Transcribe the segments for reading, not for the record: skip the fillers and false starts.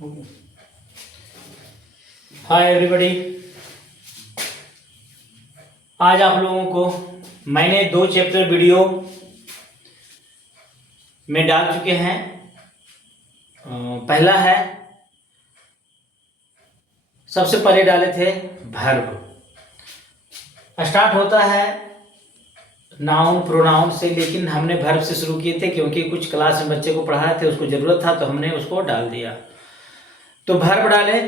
Hi everybody. आज आप लोगों को मैंने 2 चैप्टर वीडियो में डाल चुके हैं। पहला है, सबसे पहले डाले थे वर्ब। स्टार्ट होता है नाउन प्रोनाउन से, लेकिन हमने वर्ब से शुरू किए थे क्योंकि कुछ क्लास में बच्चे को पढ़ाए थे, उसको ज़रूरत था तो हमने उसको डाल दिया। तो वर्ब डाले,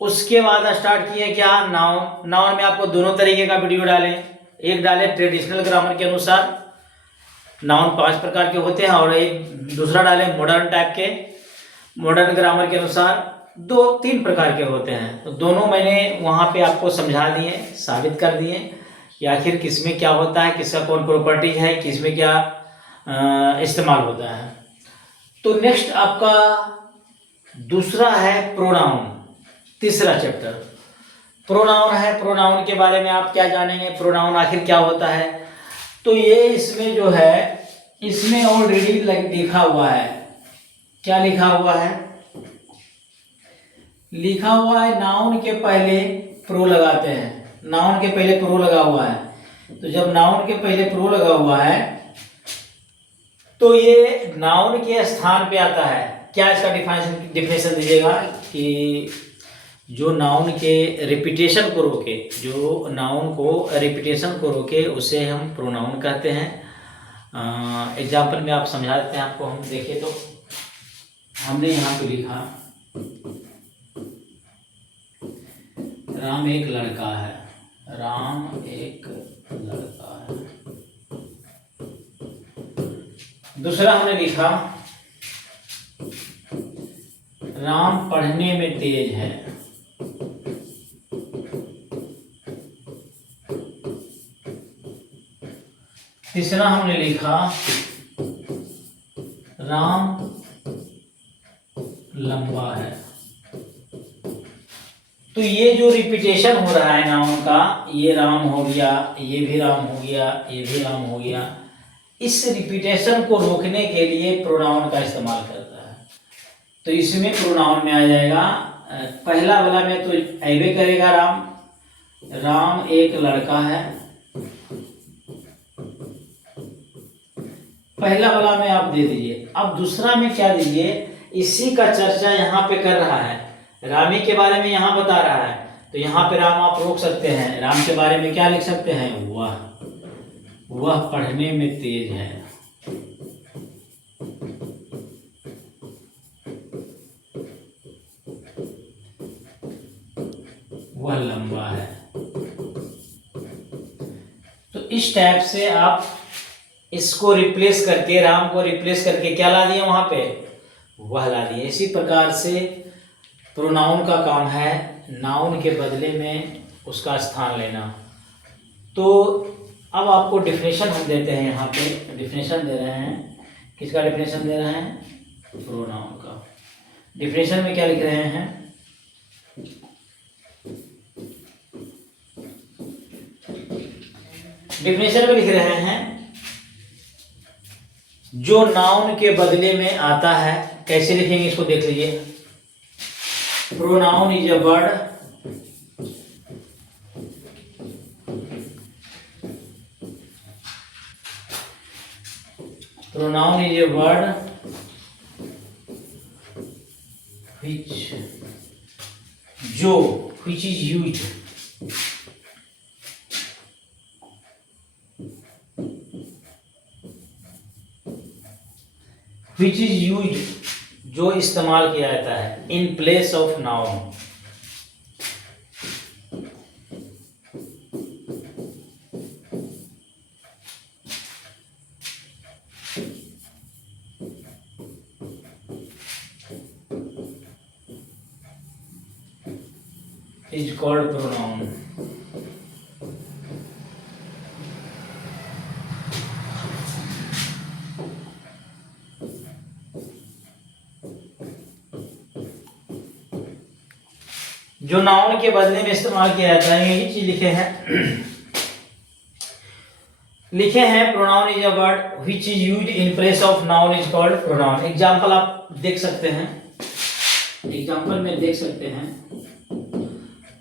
उसके बाद स्टार्ट किए क्या, नाउन। नाउन में आपको दोनों तरीके का वीडियो डालें। एक डाले ट्रेडिशनल ग्रामर के अनुसार, नाउन 5 प्रकार के होते हैं, और एक दूसरा डाले मॉडर्न टाइप के, मॉडर्न ग्रामर के अनुसार 2-3 प्रकार के होते हैं। तो दोनों मैंने वहाँ पे आपको समझा दिए, साबित कर दिए कि आखिर किसमें क्या होता है, किसका कौन प्रॉपर्टीज है, किसमें क्या इस्तेमाल होता है। तो नेक्स्ट आपका दूसरा है प्रोनाउन, तीसरा चैप्टर प्रोनाउन है। प्रोनाउन के बारे में आप क्या जानेंगे, प्रोनाउन आखिर क्या होता है। तो ये इसमें जो है, इसमें ऑलरेडी लिखा हुआ है। क्या लिखा हुआ है? लिखा हुआ है नाउन के पहले प्रो लगाते हैं। नाउन के पहले प्रो लगा हुआ है। तो जब नाउन के पहले प्रो लगा हुआ है तो ये नाउन के स्थान पे आता है। क्या इसका डिफिनेशन दीजिएगा कि जो नाउन के रिपीटेशन को रोके, जो नाउन को रिपीटेशन को रोके, उसे हम प्रोनाउन कहते हैं। एग्जाम्पल में आप समझा देते हैं आपको। हम देखें तो हमने यहाँ पे लिखा, राम एक लड़का है। राम एक लड़का है। दूसरा हमने लिखा, राम पढ़ने में तेज है। तीसरा हमने लिखा, राम लंबा है। तो ये जो रिपीटेशन हो रहा है नाउन का, ये राम हो गया, ये भी राम हो गया, ये भी राम हो गया, इस रिपीटेशन को रोकने के लिए प्रोनाउन का इस्तेमाल करता है। तो इसमें प्रोनाउन में आ जाएगा, पहला वाला में तो ऐवे करेगा राम, राम एक लड़का है। पहला वाला में आप दे दीजिए। अब दूसरा में क्या दीजिए, इसी का चर्चा यहाँ पे कर रहा है, रामी के बारे में यहाँ बता रहा है। तो यहाँ पे राम आप रोक सकते हैं। राम के बारे में क्या लिख सकते हैं, वह पढ़ने में तेज है। वह लंबा है। तो इस टाइप से आप इसको रिप्लेस करके, राम को रिप्लेस करके क्या ला दिए वहां पे, वह ला दिए। इसी प्रकार से प्रोनाउन का काम है नाउन के बदले में उसका स्थान लेना। तो अब आपको डिफिनेशन हम देते हैं। यहाँ पे डिफिनेशन दे रहे हैं। किसका डिफिनेशन दे रहे हैं? प्रोनाउन का। डिफिनेशन में क्या लिख रहे हैं? डिफिनेशन में लिख रहे हैं, जो नाउन के बदले में आता है। कैसे लिखेंगे इसको देख लीजिए। Pronoun is a word pronoun is a word which is used जो इस्तेमाल किया जाता है in place of noun. is called pronoun। जो नाउन के बदले में इस्तेमाल किया जाता है, यही चीज लिखे हैं। लिखे हैं pronoun is a word which is used in place of noun is called pronoun. Example आप देख सकते हैं। एग्जाम्पल में देख सकते हैं,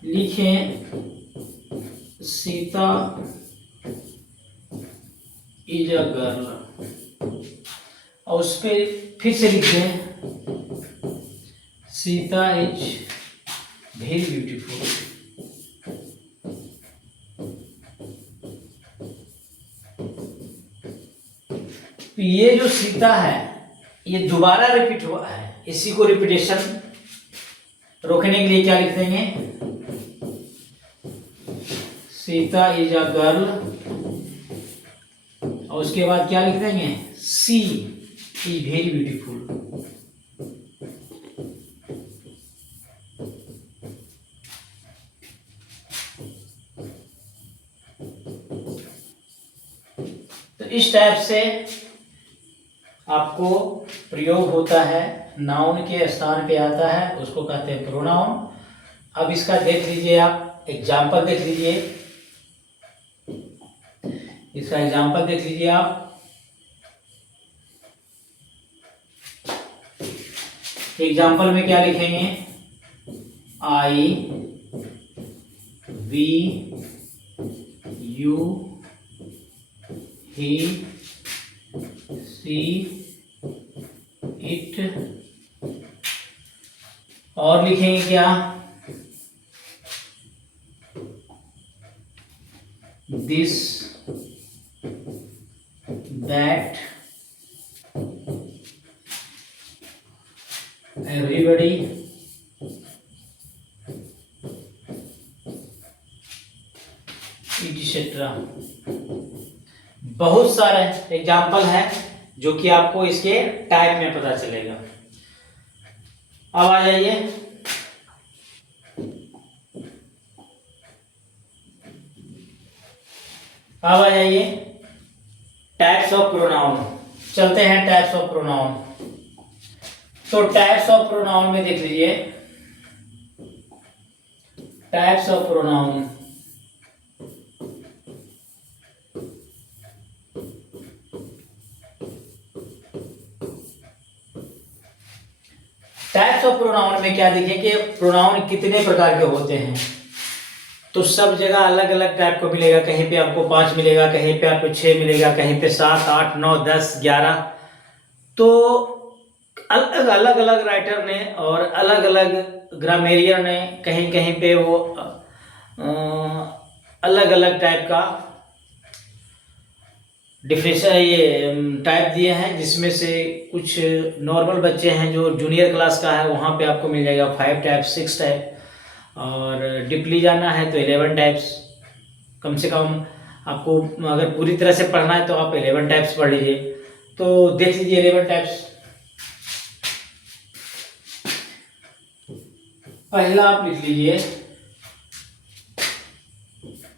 लिखें सीता इज अ गर्ल, और उस पर फिर से लिखें सीता इज वेरी ब्यूटीफुल। तो ये जो सीता है ये दोबारा रिपीट हुआ है, इसी को रिपीटेशन रोकने के लिए क्या लिख देंगे, सीता इज अ गर्ल, और उसके बाद क्या लिख देंगे, सी इज वेरी ब्यूटीफुल। तो इस टाइप से आपको प्रयोग होता है, नाउन के स्थान पे आता है, उसको कहते हैं प्रोनाउन। अब इसका देख लीजिए, आप एग्जाम्पल देख लीजिए, इसका एग्जाम्पल देख लीजिए आप। एग्जाम्पल में क्या लिखेंगे, I, we, you, he, she, it, और लिखेंगे क्या, दिस, दैट, एवरीबडी, इटसेट्रा। बहुत सारे एग्जाम्पल हैं जो कि आपको इसके टाइप में पता चलेगा। अब आ जाइए, टाइप्स ऑफ प्रोनाउन। चलते हैं टाइप्स ऑफ प्रोनाउन। तो टाइप्स ऑफ प्रोनाउन में देख लीजिए, types of pronoun, types of pronoun में क्या देखें कि प्रोनाउन कितने प्रकार के होते हैं। तो सब जगह अलग अलग टाइप को मिलेगा, कहीं पे आपको 5 मिलेगा, कहीं पे आपको 6 मिलेगा, कहीं पे 7, 8, 9, 10, 11। तो अलग अलग अलग राइटर ने और अलग अलग ग्रामेरियर ने कहीं कहीं पे वो अलग अलग टाइप का डिफरेंशियल ये टाइप दिए हैं, जिसमें से कुछ नॉर्मल बच्चे हैं जो जूनियर क्लास का है, वहाँ पे आपको मिल जाएगा 5 टाइप, 6 टाइप, और डीपली जाना है तो 11 टाइप्स। कम से कम आपको अगर पूरी तरह से पढ़ना है तो आप 11 टाइप्स पढ़ लीजिए। तो देख लीजिए 11 टाइप्स। पहला आप लिख लीजिए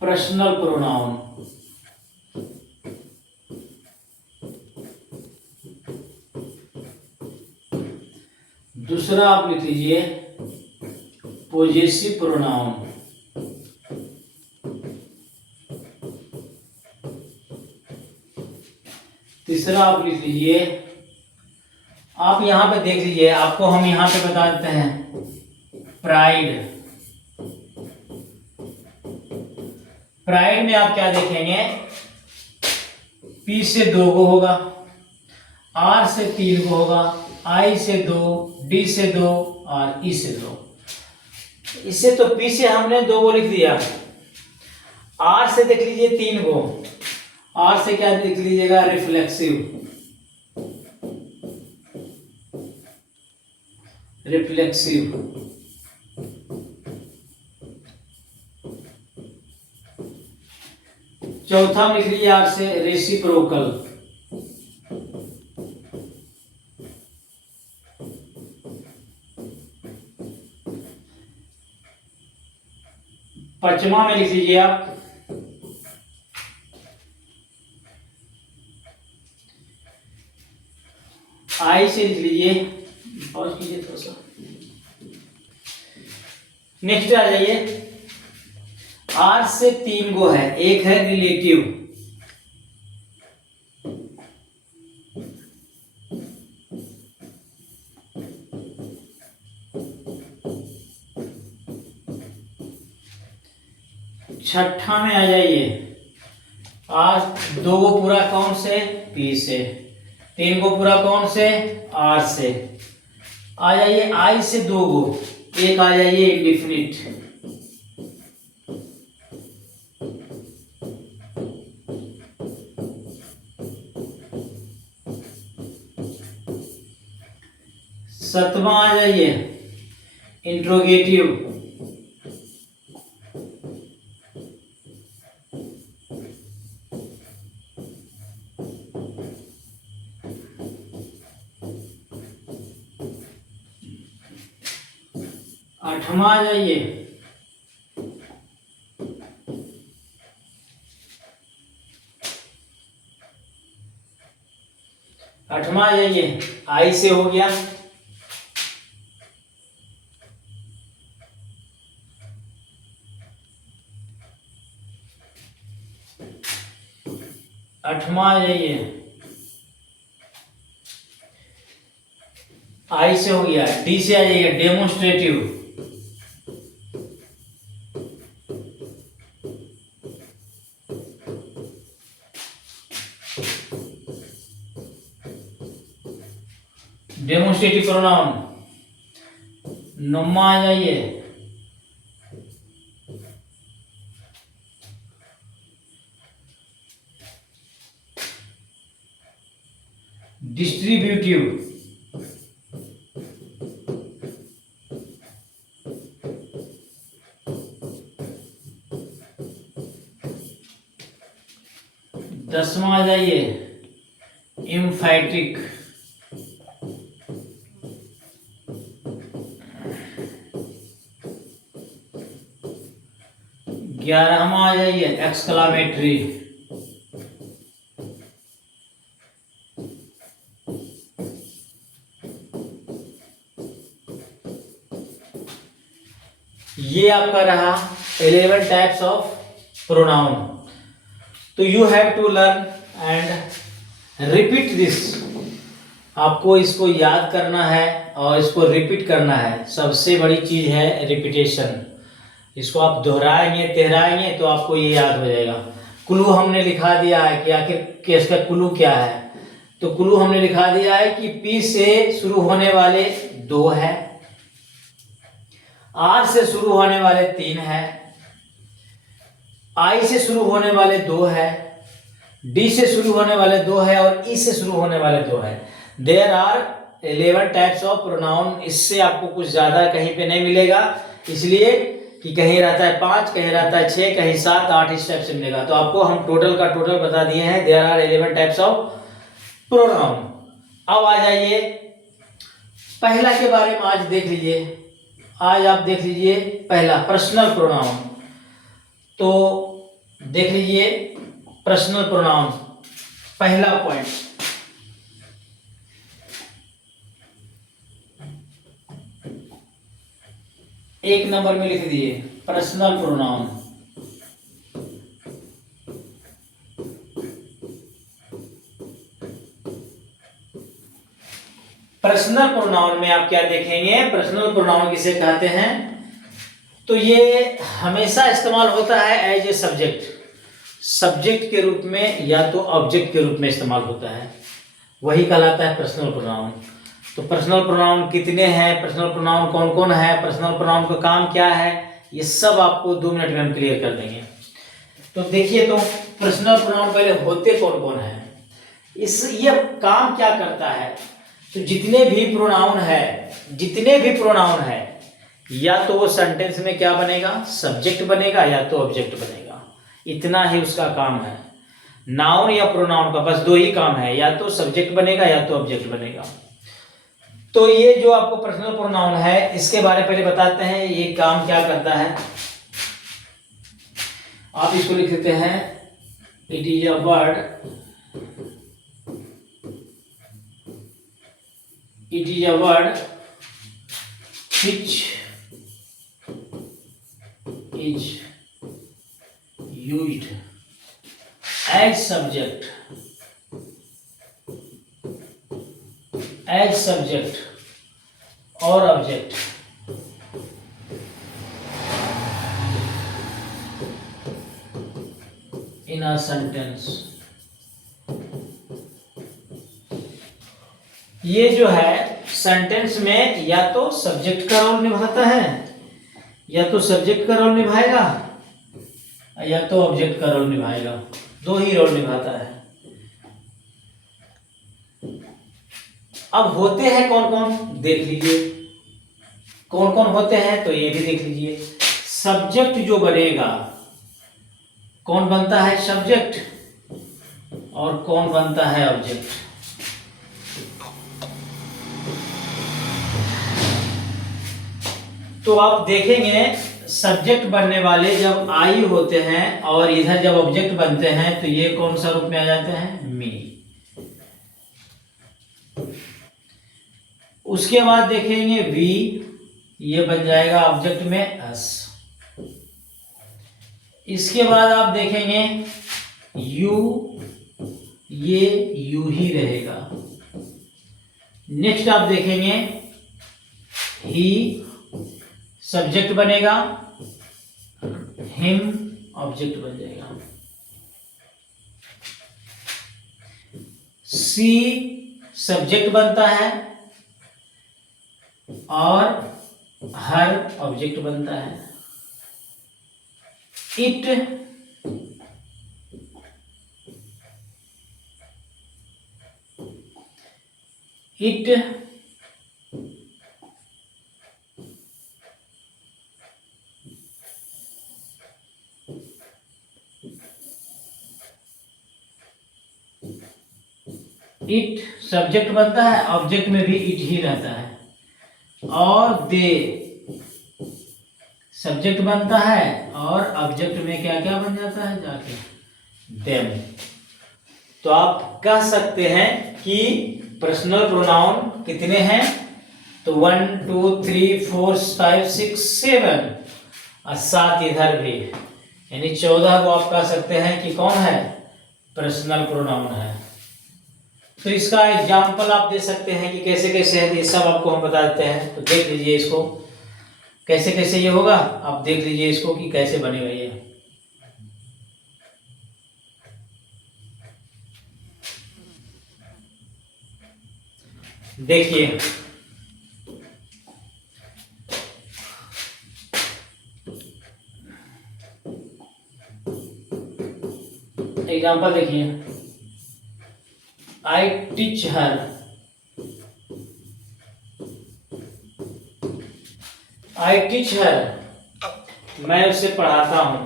पर्सनल प्रोनाउन। दूसरा आप लिख लीजिए पॉजेसिव प्रोनाउन। तीसरा आप लिख लीजिए, आप यहां पे देख लीजिए, आपको हम यहां पे बता देते हैं प्राइड। प्राइड में आप क्या देखेंगे, पी से 2 गो होगा, आर से 3 गो होगा, आई से 2, डी से 2 और ई से 2। इससे तो पी से हमने 2 गो लिख दिया, आर से देख लीजिए 3 गो, आर से क्या लिख लीजिएगा, रिफ्लेक्सिव। चौथा लिख लीजिए आर से रेसिप्रोकल। पांचवा में लिख लीजिए आप आई से लिख लीजिए, पॉज कीजिए थोड़ा सा। नेक्स्ट आ जाइए, आर से 3 गो है, एक है रिलेटिव, छठा में आ जाइए। आज 2 को पूरा कौन से? पी से। 3 को पूरा कौन से? आर से। आ जाइए आई से 2 को, एक आ जाइए इंडिफिनिट। सतवां आ जाइए इंट्रोगेटिव। आठवां आ जाइए आई से हो गया। आठवां आ जाइए आई से हो गया। डी से आ जाइए डेमोन्स्ट्रेटिव। Demonstrative pronoun. नौवां आ जाइए डिस्ट्रीब्यूटिव। 10वां आ जाइए एम्फैटिक। 11वां आ जाइए एक्सक्लामेटरी। ये आपका रहा 11 टाइप्स ऑफ प्रोनाउन। तो you have to learn and repeat this. आपको इसको याद करना है और इसको रिपीट करना है। सबसे बड़ी चीज है रिपीटेशन। इसको आप दोहराएंगे तिहराएंगे तो आपको ये याद हो जाएगा। क्लू हमने लिखा दिया है कि आखिर केस का क्लू क्या है। तो क्लू हमने लिखा दिया है कि पी से शुरू होने वाले 2 है, आर से शुरू होने वाले 3 है, आई से शुरू होने वाले 2 है, डी से शुरू होने वाले 2 है और ई से शुरू होने वाले 2 है। There are 11 types of pronoun. इससे आपको कुछ ज्यादा कहीं पे नहीं मिलेगा, इसलिए कि कहीं रहता है 5, कहीं रहता है 6, कहीं 7, 8 इस टाइप से मिलेगा। तो आपको हम टोटल का टोटल बता दिए हैं। There are 11 types of pronoun. अब आ जाइए पहला के बारे में आज देख लीजिए। आज आप देख लीजिए पहला पर्सनल प्रोनाउन। तो देख लीजिए पर्सनल प्रोनाउन पहला पॉइंट। एक नंबर में लिख दिए पर्सनल प्रोनाउन। पर्सनल प्रोनाउन में आप क्या देखेंगे? पर्सनल प्रोनाउन किसे कहते हैं? तो ये हमेशा इस्तेमाल होता है एज ए सब्जेक्ट। सब्जेक्ट के रूप में या तो ऑब्जेक्ट के रूप में इस्तेमाल होता है, वही कहलाता है पर्सनल प्रोनाउन। तो पर्सनल प्रोनाउन कितने हैं, पर्सनल प्रोनाउन कौन कौन है, पर्सनल प्रोनाउन का काम क्या है, ये सब आपको 2 मिनट में हम क्लियर कर देंगे। तो देखिए, तो पर्सनल प्रोनाउन पहले होते कौन कौन है, ये काम क्या करता है। तो जितने भी प्रोनाउन है या तो वो सेंटेंस में क्या बनेगा? सब्जेक्ट बनेगा या तो ऑब्जेक्ट बनेगा। इतना ही उसका काम है। नाउन या प्रोनाउन का बस 2 ही काम है, या तो सब्जेक्ट बनेगा या तो ऑब्जेक्ट बनेगा। तो ये जो आपको पर्सनल प्रोनाउन है, इसके बारे में पहले बताते हैं ये काम क्या करता है। आप इसको लिख देते हैं, it is a word, it is a word which is used as subject or object in a sentence. ये जो है सेंटेंस में या तो सब्जेक्ट का रोल निभाता है, या तो सब्जेक्ट का रोल निभाएगा, या तो ऑब्जेक्ट का रोल निभाएगा। दो ही रोल निभाता है। अब होते हैं कौन कौन देख लीजिए, कौन कौन होते हैं तो ये भी देख लीजिए। सब्जेक्ट जो बनेगा, कौन बनता है सब्जेक्ट, और कौन बनता है ऑब्जेक्ट। तो आप देखेंगे सब्जेक्ट बनने वाले जब आई होते हैं और इधर जब ऑब्जेक्ट बनते हैं तो ये कौन सा रूप में आ जाते हैं, मी। उसके बाद देखेंगे वी, ये बन जाएगा ऑब्जेक्ट में एस। इसके बाद आप देखेंगे यू, ये यू ही रहेगा। नेक्स्ट आप देखेंगे ही, सब्जेक्ट बनेगा, हिम ऑब्जेक्ट बन जाएगा। सी सब्जेक्ट बनता है और हर ऑब्जेक्ट बनता है। इट इट सब्जेक्ट बनता है, ऑब्जेक्ट में भी इट ही रहता है। और दे सब्जेक्ट बनता है और ऑब्जेक्ट में क्या क्या बन जाता है जाके, देम। तो आप कह सकते हैं कि पर्सनल प्रोनाउन कितने हैं, तो 1 2 3 4 5 6 7 और 7 इधर भी, यानी 14 को आप कह सकते हैं कि कौन है, पर्सनल प्रोनाउन है। तो इसका एग्जाम्पल आप दे सकते हैं कि कैसे कैसे है, ये सब आपको हम बता देते हैं। तो देख लीजिए इसको कैसे कैसे ये होगा, आप देख लीजिए इसको कि कैसे बनेगा ये। देखिए एग्जाम्पल देखिए, I teach her, I teach her, मैं उसे पढ़ाता हूँ।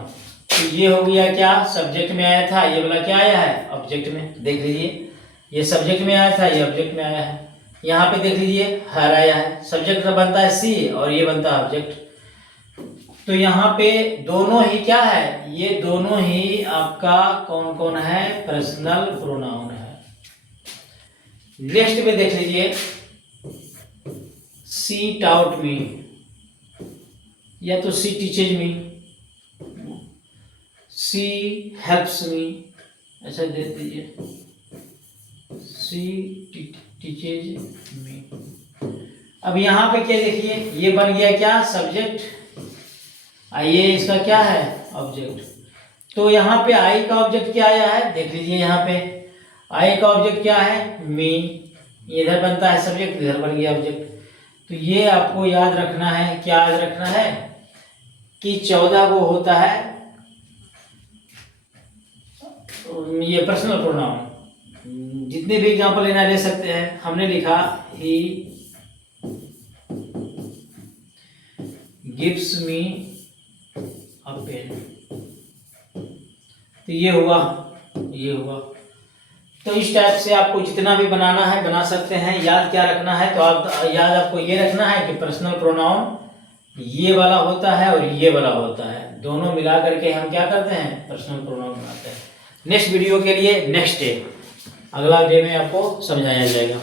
तो ये हो गया क्या, सब्जेक्ट में आया था, ये वाला क्या आया है ऑब्जेक्ट में। देख लीजिए ये सब्जेक्ट में आया था, ये ऑब्जेक्ट में आया है। यहाँ पे देख लीजिए हर आया है, सब्जेक्ट बनता है सी और ये बनता है ऑब्जेक्ट। तो यहाँ पे दोनों ही क्या है, ये दोनों ही आपका कौन कौन है, पर्सनल प्रोनाउन है। नेक्स्ट में देख लीजिए, सी टाउट मी, या तो सी टीचेज मी, सी हेल्प्स मी, ऐसा दे दीजिए, सी टीचेज मी। अब यहाँ पे क्या देखिए, ये बन गया क्या सब्जेक्ट, आइए इसका क्या है ऑब्जेक्ट। तो यहाँ पे आई का ऑब्जेक्ट क्या आया है, देख लीजिए यहाँ पे आई का ऑब्जेक्ट क्या है, मी। इधर बनता है सब्जेक्ट, इधर बन गया ऑब्जेक्ट। तो ये आपको याद रखना है, क्या याद रखना है कि 14 को होता है ये पर्सनल प्रोनाउन। जितने भी एग्जांपल लेना ले सकते हैं। हमने लिखा he gives me a pen, तो ये हुआ, ये हुआ। तो इस टाइप से आपको जितना भी बनाना है बना सकते हैं। याद क्या रखना है, तो आप याद आपको ये रखना है कि पर्सनल प्रोनाउन ये वाला होता है और ये वाला होता है, दोनों मिला करके हम क्या करते हैं, पर्सनल प्रोनाउन बनाते हैं। नेक्स्ट वीडियो के लिए नेक्स्ट डे, अगला डे में आपको समझाया जाएगा।